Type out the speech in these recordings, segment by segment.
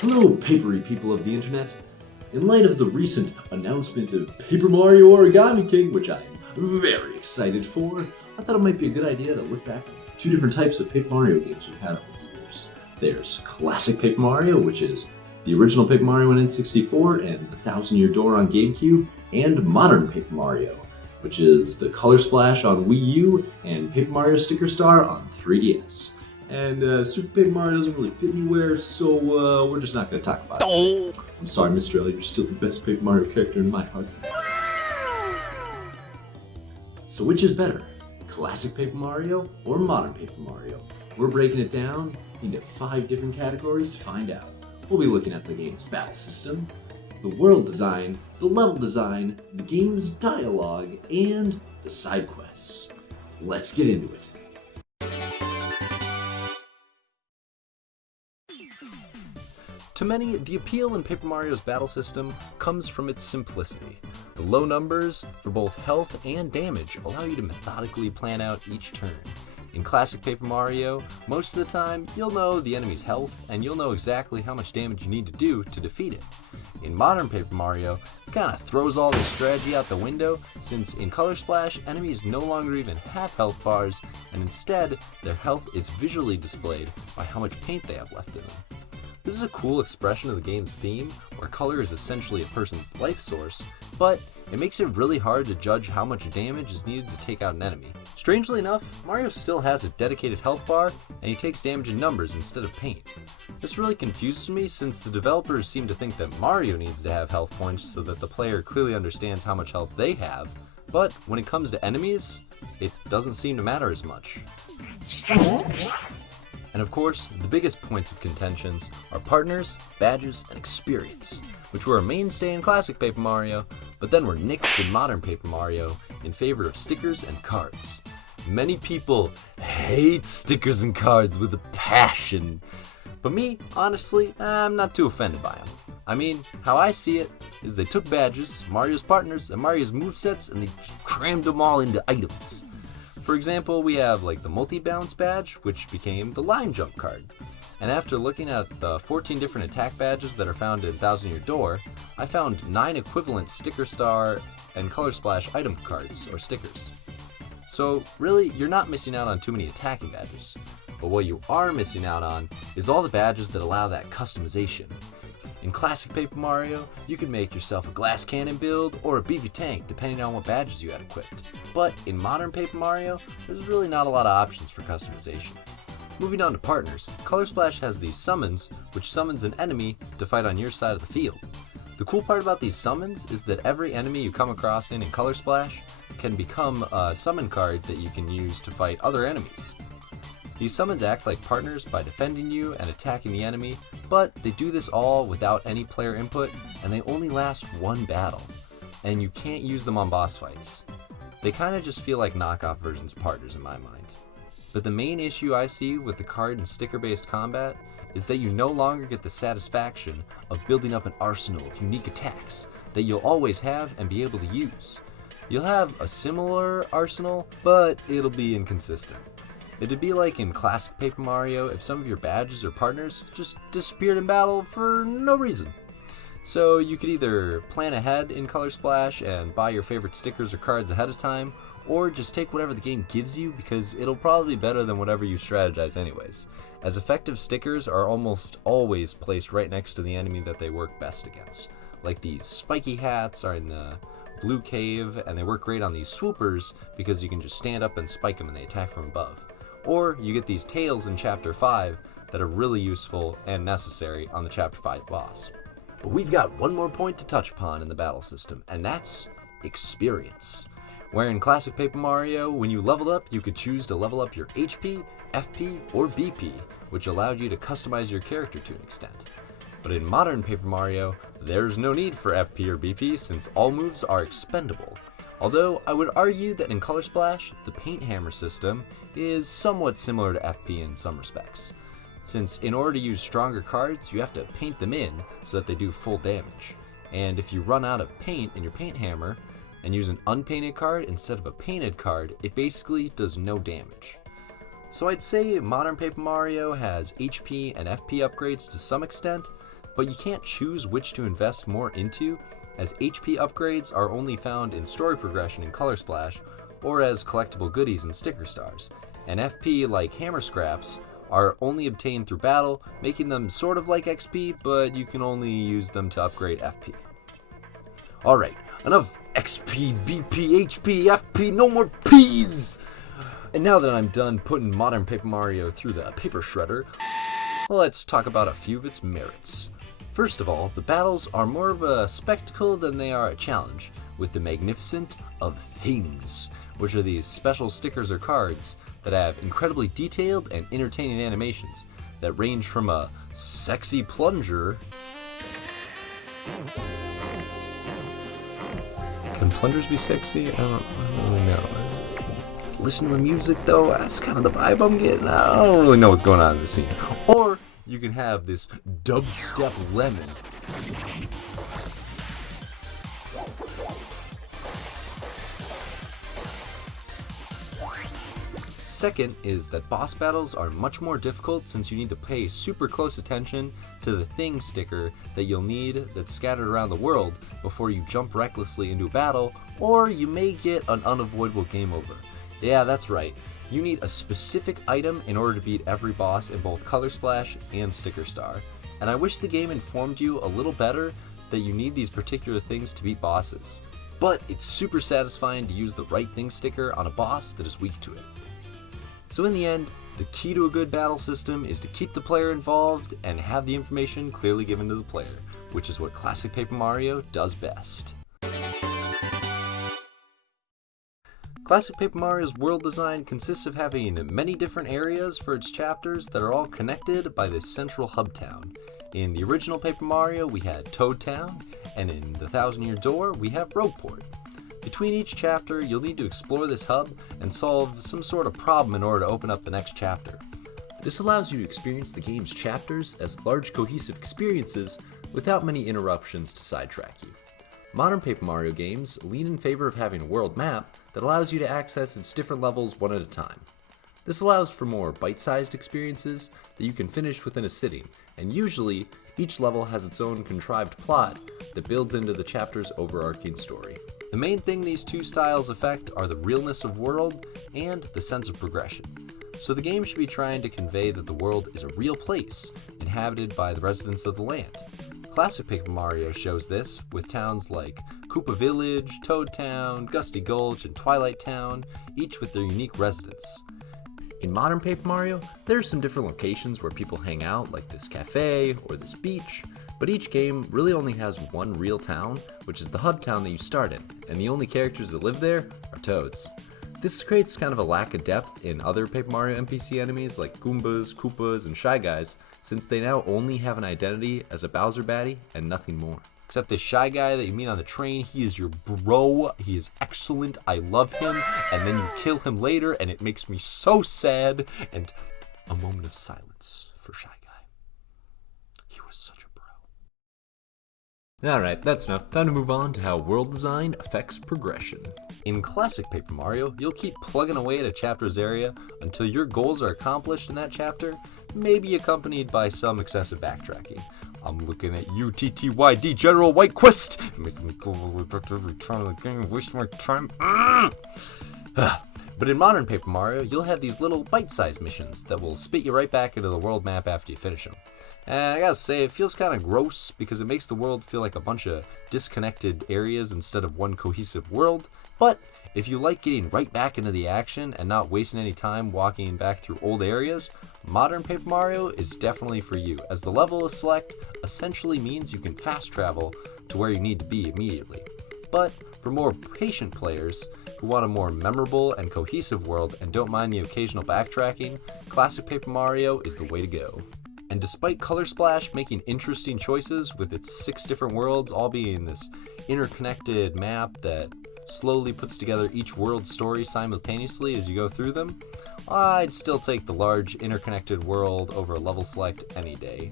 Hello, papery people of the internet. In light of the recent announcement of Paper Mario Origami King, which I am very excited for, I thought it might be a good idea to look back at two different types of Paper Mario games we've had over the years. There's classic Paper Mario, which is the original Paper Mario on N64 and the Thousand Year Door on GameCube, and modern Paper Mario, which is the Color Splash on Wii U and Paper Mario Sticker Star on 3DS. And Super Paper Mario doesn't really fit anywhere, so we're just not going to talk about it today. I'm sorry, Mr. Elliot, you're still the best Paper Mario character in my heart. So which is better, classic Paper Mario or modern Paper Mario? We're breaking it down into 5 different categories to find out. We'll be looking at the game's battle system, the world design, the level design, the game's dialogue, and the side quests. Let's get into it. To many, the appeal in Paper Mario's battle system comes from its simplicity. The low numbers for both health and damage allow you to methodically plan out each turn. In classic Paper Mario, most of the time, you'll know the enemy's health and you'll know exactly how much damage you need to do to defeat it. In modern Paper Mario, it kinda throws all this strategy out the window, since in Color Splash, enemies no longer even have health bars, and instead, their health is visually displayed by how much paint they have left in them. This is a cool expression of the game's theme, where color is essentially a person's life source, but it makes it really hard to judge how much damage is needed to take out an enemy. Strangely enough, Mario still has a dedicated health bar, and he takes damage in numbers instead of paint. This really confuses me, since the developers seem to think that Mario needs to have health points so that the player clearly understands how much health they have, but when it comes to enemies, it doesn't seem to matter as much. And of course, the biggest points of contentions are partners, badges, and experience, which were a mainstay in classic Paper Mario, but then were nixed in modern Paper Mario in favor of stickers and cards. Many people hate stickers and cards with a passion, but me, honestly, I'm not too offended by them. I mean, how I see it is they took badges, Mario's partners, and Mario's movesets, and they crammed them all into items. For example, we have like the multi-bounce badge, which became the line jump card. And after looking at the 14 different attack badges that are found in Thousand Year Door, I found 9 equivalent Sticker Star and Color Splash item cards, or stickers. So really, you're not missing out on too many attacking badges. But what you are missing out on is all the badges that allow that customization. In classic Paper Mario, you can make yourself a glass cannon build or a beefy tank depending on what badges you had equipped. But in modern Paper Mario, there's really not a lot of options for customization. Moving on to partners, Color Splash has these summons, which summons an enemy to fight on your side of the field. The cool part about these summons is that every enemy you come across in Color Splash can become a summon card that you can use to fight other enemies. These summons act like partners by defending you and attacking the enemy, but they do this all without any player input, and they only last one battle, and you can't use them on boss fights. They kinda just feel like knockoff versions of partners in my mind. But the main issue I see with the card and sticker-based combat is that you no longer get the satisfaction of building up an arsenal of unique attacks that you'll always have and be able to use. You'll have a similar arsenal, but it'll be inconsistent. It'd be like in classic Paper Mario if some of your badges or partners just disappeared in battle for no reason. So you could either plan ahead in Color Splash and buy your favorite stickers or cards ahead of time, or just take whatever the game gives you because it'll probably be better than whatever you strategize anyways, as effective stickers are almost always placed right next to the enemy that they work best against. Like these spiky hats are in the blue cave, and they work great on these swoopers because you can just stand up and spike them and they attack from above. Or you get these tails in Chapter 5 that are really useful and necessary on the Chapter 5 boss. But we've got one more point to touch upon in the battle system, and that's experience. Where in classic Paper Mario, when you leveled up, you could choose to level up your HP, FP, or BP, which allowed you to customize your character to an extent. But in modern Paper Mario, there's no need for FP or BP since all moves are expendable. Although I would argue that in Color Splash, the paint hammer system is somewhat similar to FP in some respects, since in order to use stronger cards, you have to paint them in so that they do full damage. And if you run out of paint in your paint hammer and use an unpainted card instead of a painted card, it basically does no damage. So I'd say modern Paper Mario has HP and FP upgrades to some extent, but you can't choose which to invest more into, as HP upgrades are only found in story progression in Color Splash, or as collectible goodies in Sticker Stars, and FP, like Hammer Scraps, are only obtained through battle, making them sort of like XP, but you can only use them to upgrade FP. Alright, enough XP, BP, HP, FP, no more Ps! And now that I'm done putting modern Paper Mario through the paper shredder, let's talk about a few of its merits. First of all, the battles are more of a spectacle than they are a challenge, with the magnificent of Things, which are these special stickers or cards that have incredibly detailed and entertaining animations that range from a sexy plunger. Can plungers be sexy? I don't really know. Listen to the music though, that's kind of the vibe I'm getting. I don't really know what's going on in the scene. Or you can have this dubstep lemon. Second is that boss battles are much more difficult since you need to pay super close attention to the thing sticker that you'll need that's scattered around the world before you jump recklessly into a battle, or you may get an unavoidable game over. Yeah, that's right. You need a specific item in order to beat every boss in both Color Splash and Sticker Star. And I wish the game informed you a little better that you need these particular things to beat bosses. But it's super satisfying to use the right thing sticker on a boss that is weak to it. So in the end, the key to a good battle system is to keep the player involved and have the information clearly given to the player, which is what Classic Paper Mario does best. Classic Paper Mario's world design consists of having many different areas for its chapters that are all connected by this central hub town. In the original Paper Mario, we had Toad Town, and in the Thousand Year Door, we have Rogueport. Between each chapter, you'll need to explore this hub and solve some sort of problem in order to open up the next chapter. This allows you to experience the game's chapters as large cohesive experiences without many interruptions to sidetrack you. Modern Paper Mario games lean in favor of having a world map that allows you to access its different levels one at a time. This allows for more bite-sized experiences that you can finish within a sitting, and usually, each level has its own contrived plot that builds into the chapter's overarching story. The main thing these two styles affect are the realness of world and the sense of progression. So the game should be trying to convey that the world is a real place, inhabited by the residents of the land. Classic Paper Mario shows this with towns like Koopa Village, Toad Town, Gusty Gulch, and Twilight Town, each with their unique residents. In modern Paper Mario, there are some different locations where people hang out, like this cafe or this beach, but each game really only has one real town, which is the hub town that you start in, and the only characters that live there are Toads. This creates kind of a lack of depth in other Paper Mario NPC enemies like Goombas, Koopas, and Shy Guys, since they now only have an identity as a Bowser baddie and nothing more. Except this Shy Guy that you meet on the train, he is your bro, he is excellent, I love him, and then you kill him later and it makes me so sad, and a moment of silence for Shy Guy. He was such a bro. Alright, that's enough. Time to move on to how world design affects progression. In Classic Paper Mario, you'll keep plugging away at a chapter's area until your goals are accomplished in that chapter, maybe accompanied by some excessive backtracking. I'm looking at you, TTYD General White Quest, making me go all the way back to every turn of the game and waste my time. But in modern Paper Mario, you'll have these little bite-sized missions that will spit you right back into the world map after you finish them. And I gotta say, it feels kind of gross because it makes the world feel like a bunch of disconnected areas instead of one cohesive world. But if you like getting right back into the action and not wasting any time walking back through old areas, modern Paper Mario is definitely for you, as the level is select essentially means you can fast travel to where you need to be immediately. But for more patient players who want a more memorable and cohesive world and don't mind the occasional backtracking, Classic Paper Mario is the way to go. And despite Color Splash making interesting choices with its 6 different worlds all being this interconnected map that slowly puts together each world's story simultaneously as you go through them, I'd still take the large interconnected world over a level select any day.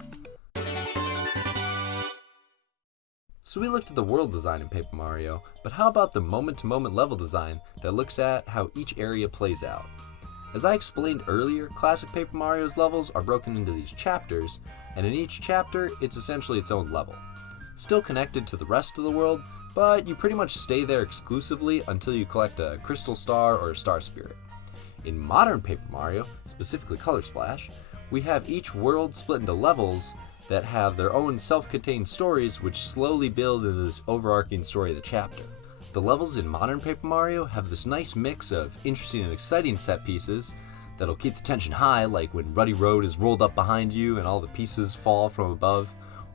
So we looked at the world design in Paper Mario, but how about the moment-to-moment level design that looks at how each area plays out? As I explained earlier, classic Paper Mario's levels are broken into these chapters, and in each chapter, it's essentially its own level. Still connected to the rest of the world, but you pretty much stay there exclusively until you collect a Crystal Star or a Star Spirit. In modern Paper Mario, specifically Color Splash, we have each world split into levels that have their own self-contained stories which slowly build into this overarching story of the chapter. The levels in modern Paper Mario have this nice mix of interesting and exciting set pieces that'll keep the tension high, like when Ruddy Road is rolled up behind you and all the pieces fall from above,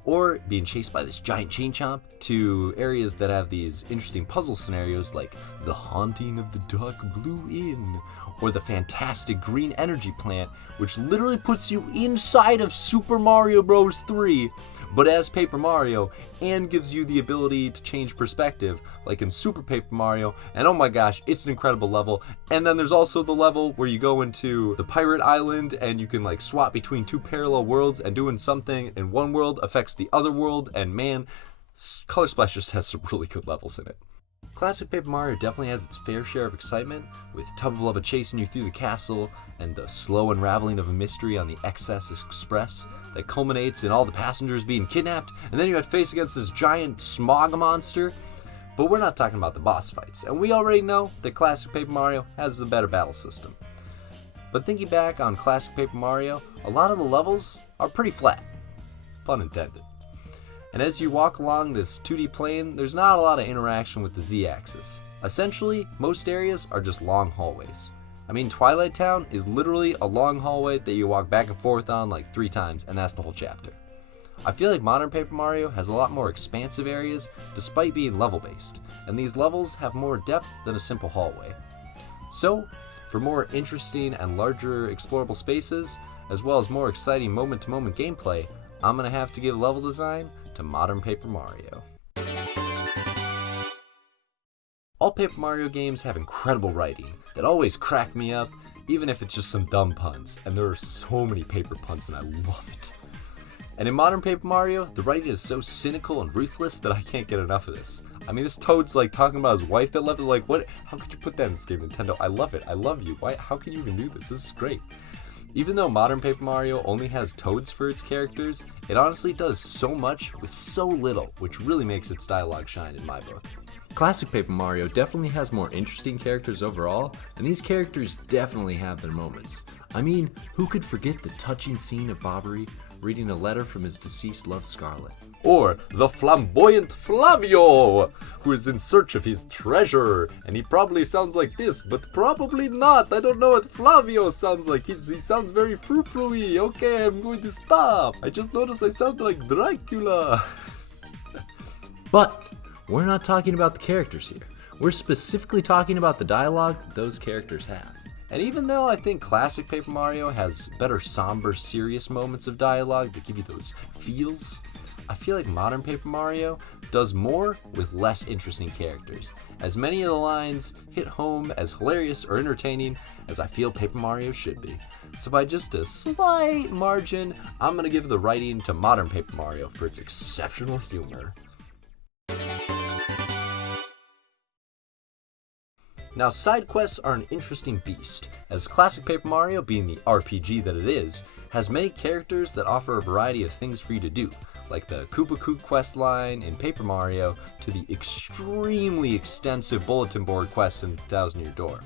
or being chased by this giant chain chomp, to areas that have these interesting puzzle scenarios like the Haunting of the Dark Blue Inn, or the fantastic green energy plant, which literally puts you inside of Super Mario Bros. 3, but as Paper Mario, and gives you the ability to change perspective, like in Super Paper Mario, and oh my gosh, it's an incredible level. And then there's also the level where you go into the Pirate Island, and you can like swap between two parallel worlds, and doing something in one world affects the other world, and man, Color Splash just has some really good levels in it. Classic Paper Mario definitely has its fair share of excitement, with Tubba Blubba chasing you through the castle, and the slow unraveling of a mystery on the Excess Express that culminates in all the passengers being kidnapped, and then you have to face against this giant smog monster. But we're not talking about the boss fights, and we already know that Classic Paper Mario has the better battle system. But thinking back on Classic Paper Mario, a lot of the levels are pretty flat, pun intended. And as you walk along this 2D plane, there's not a lot of interaction with the Z-axis. Essentially, most areas are just long hallways. I mean, Twilight Town is literally a long hallway that you walk back and forth on like 3 times, and that's the whole chapter. I feel like modern Paper Mario has a lot more expansive areas despite being level-based, and these levels have more depth than a simple hallway. So, for more interesting and larger explorable spaces, as well as more exciting moment-to-moment gameplay, I'm going to have to give level design to modern Paper Mario. All Paper Mario games have incredible writing that always crack me up, even if it's just some dumb puns, and there are so many paper puns and I love it. And in modern Paper Mario, the writing is so cynical and ruthless that I can't get enough of this. I mean, this Toad's like talking about his wife that left it, like, what? How could you put that in this game, Nintendo? I love it. I love you. Why? How can you even do this? This is great. Even though modern Paper Mario only has Toads for its characters, it honestly does so much with so little, which really makes its dialogue shine in my book. Classic Paper Mario definitely has more interesting characters overall, and these characters definitely have their moments. I mean, who could forget the touching scene of Bobbery reading a letter from his deceased love Scarlet? Or the flamboyant Flavio, who is in search of his treasure, and he probably sounds like this, but probably not. I don't know what Flavio sounds like. He sounds very frou-frou-y. Okay, I'm going to stop. I just noticed I sound like Dracula. But we're not talking about the characters here. We're specifically talking about the dialogue that those characters have. And even though I think Classic Paper Mario has better somber, serious moments of dialogue that give you those feels, I feel like modern Paper Mario does more with less interesting characters, as many of the lines hit home as hilarious or entertaining as I feel Paper Mario should be. So by just a slight margin, I'm going to give the writing to modern Paper Mario for its exceptional humor. Now, side quests are an interesting beast, as Classic Paper Mario, being the RPG that it is, has many characters that offer a variety of things for you to do, like the Koopa quest line in Paper Mario to the extremely extensive bulletin board quests in 1000 Year Door.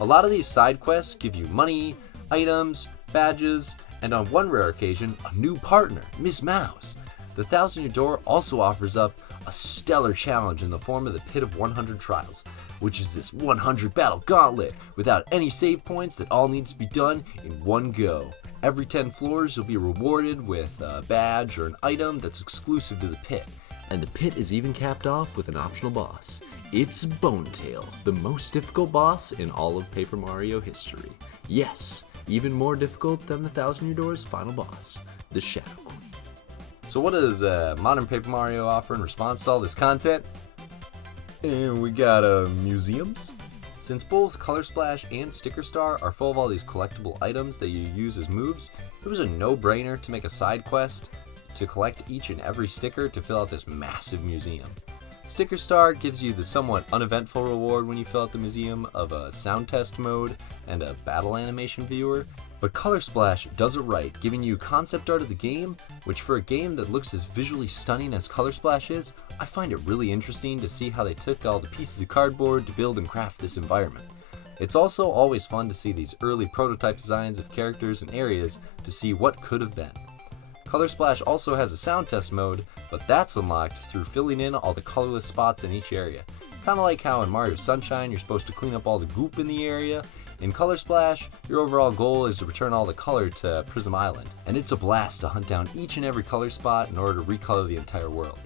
A lot of these side quests give you money, items, badges, and on one rare occasion, a new partner, Miss Mouse. The 1000 Year Door also offers up a stellar challenge in the form of the Pit of 100 Trials, which is this 100 battle gauntlet without any save points that all needs to be done in one go. Every 10 floors you'll be rewarded with a badge or an item that's exclusive to the pit. And the pit is even capped off with an optional boss. It's Bonetail, the most difficult boss in all of Paper Mario history. Yes, even more difficult than the 1000 Year Door's final boss, the Shadow Queen. So what does modern Paper Mario offer in response to all this content? And we got museums. Since both Color Splash and Sticker Star are full of all these collectible items that you use as moves, it was a no-brainer to make a side quest to collect each and every sticker to fill out this massive museum. Sticker Star gives you the somewhat uneventful reward when you fill out the museum of a sound test mode and a battle animation viewer, but Color Splash does it right, giving you concept art of the game, which for a game that looks as visually stunning as Color Splash is, I find it really interesting to see how they took all the pieces of cardboard to build and craft this environment. It's also always fun to see these early prototype designs of characters and areas to see what could have been. Color Splash also has a sound test mode, but that's unlocked through filling in all the colorless spots in each area. Kinda like how in Mario Sunshine you're supposed to clean up all the goop in the area. In Color Splash, your overall goal is to return all the color to Prism Island, and it's a blast to hunt down each and every color spot in order to recolor the entire world.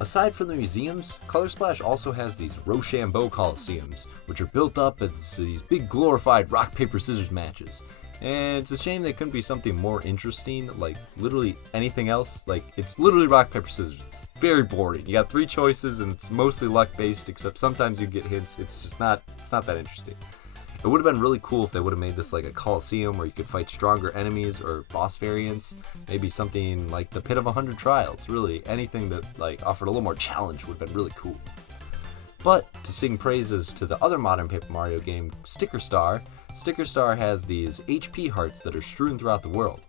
Aside from the museums, Color Splash also has these Rochambeau Coliseums, which are built up as these big glorified rock, paper, scissors matches. And it's a shame they couldn't be something more interesting, like literally anything else. Like, it's literally rock, paper, scissors. It's very boring. You got 3 choices and it's mostly luck based, except sometimes you get hints. It's not that interesting. It would have been really cool if they would have made this like a Coliseum where you could fight stronger enemies or boss variants. Maybe something like the Pit of 100 Trials. Really, anything that like offered a little more challenge would have been really cool. But to sing praises to the other modern Paper Mario game, Sticker Star has these HP hearts that are strewn throughout the world.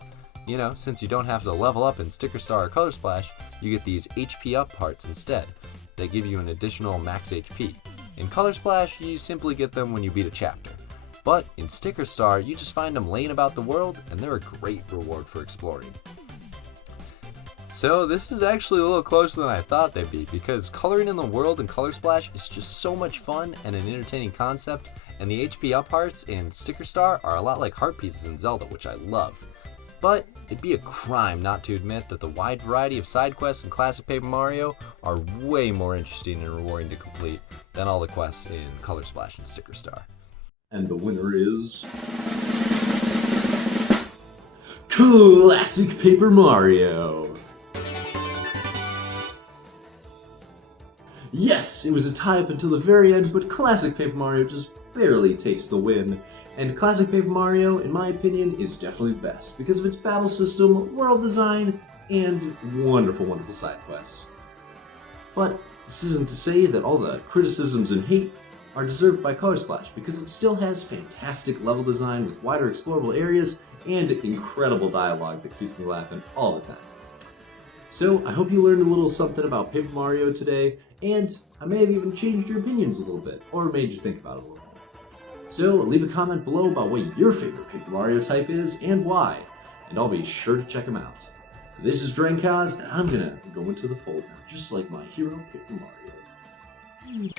You know, since you don't have to level up in Sticker Star or Color Splash, you get these HP up hearts instead. They give you an additional max HP. In Color Splash, you simply get them when you beat a chapter. But in Sticker Star, you just find them laying about the world, and they're a great reward for exploring. So this is actually a little closer than I thought they'd be, because coloring in the world in Color Splash is just so much fun and an entertaining concept, and the HP up hearts in Sticker Star are a lot like heart pieces in Zelda, which I love. But it'd be a crime not to admit that the wide variety of side quests in classic Paper Mario are way more interesting and rewarding to complete than all the quests in Color Splash and Sticker Star. And the winner is... Classic Paper Mario! Yes, it was a tie up until the very end, but Classic Paper Mario just barely takes the win. And Classic Paper Mario, in my opinion, is definitely the best because of its battle system, world design, and wonderful, wonderful side quests. But this isn't to say that all the criticisms and hate are deserved by Color Splash, because it still has fantastic level design with wider explorable areas and incredible dialogue that keeps me laughing all the time. So I hope you learned a little something about Paper Mario today, and I may have even changed your opinions a little bit, or made you think about it a little bit. So leave a comment below about what your favorite Paper Mario type is and why, and I'll be sure to check them out. This is Drenkaz, and I'm gonna go into the fold now, just like my hero Paper Mario.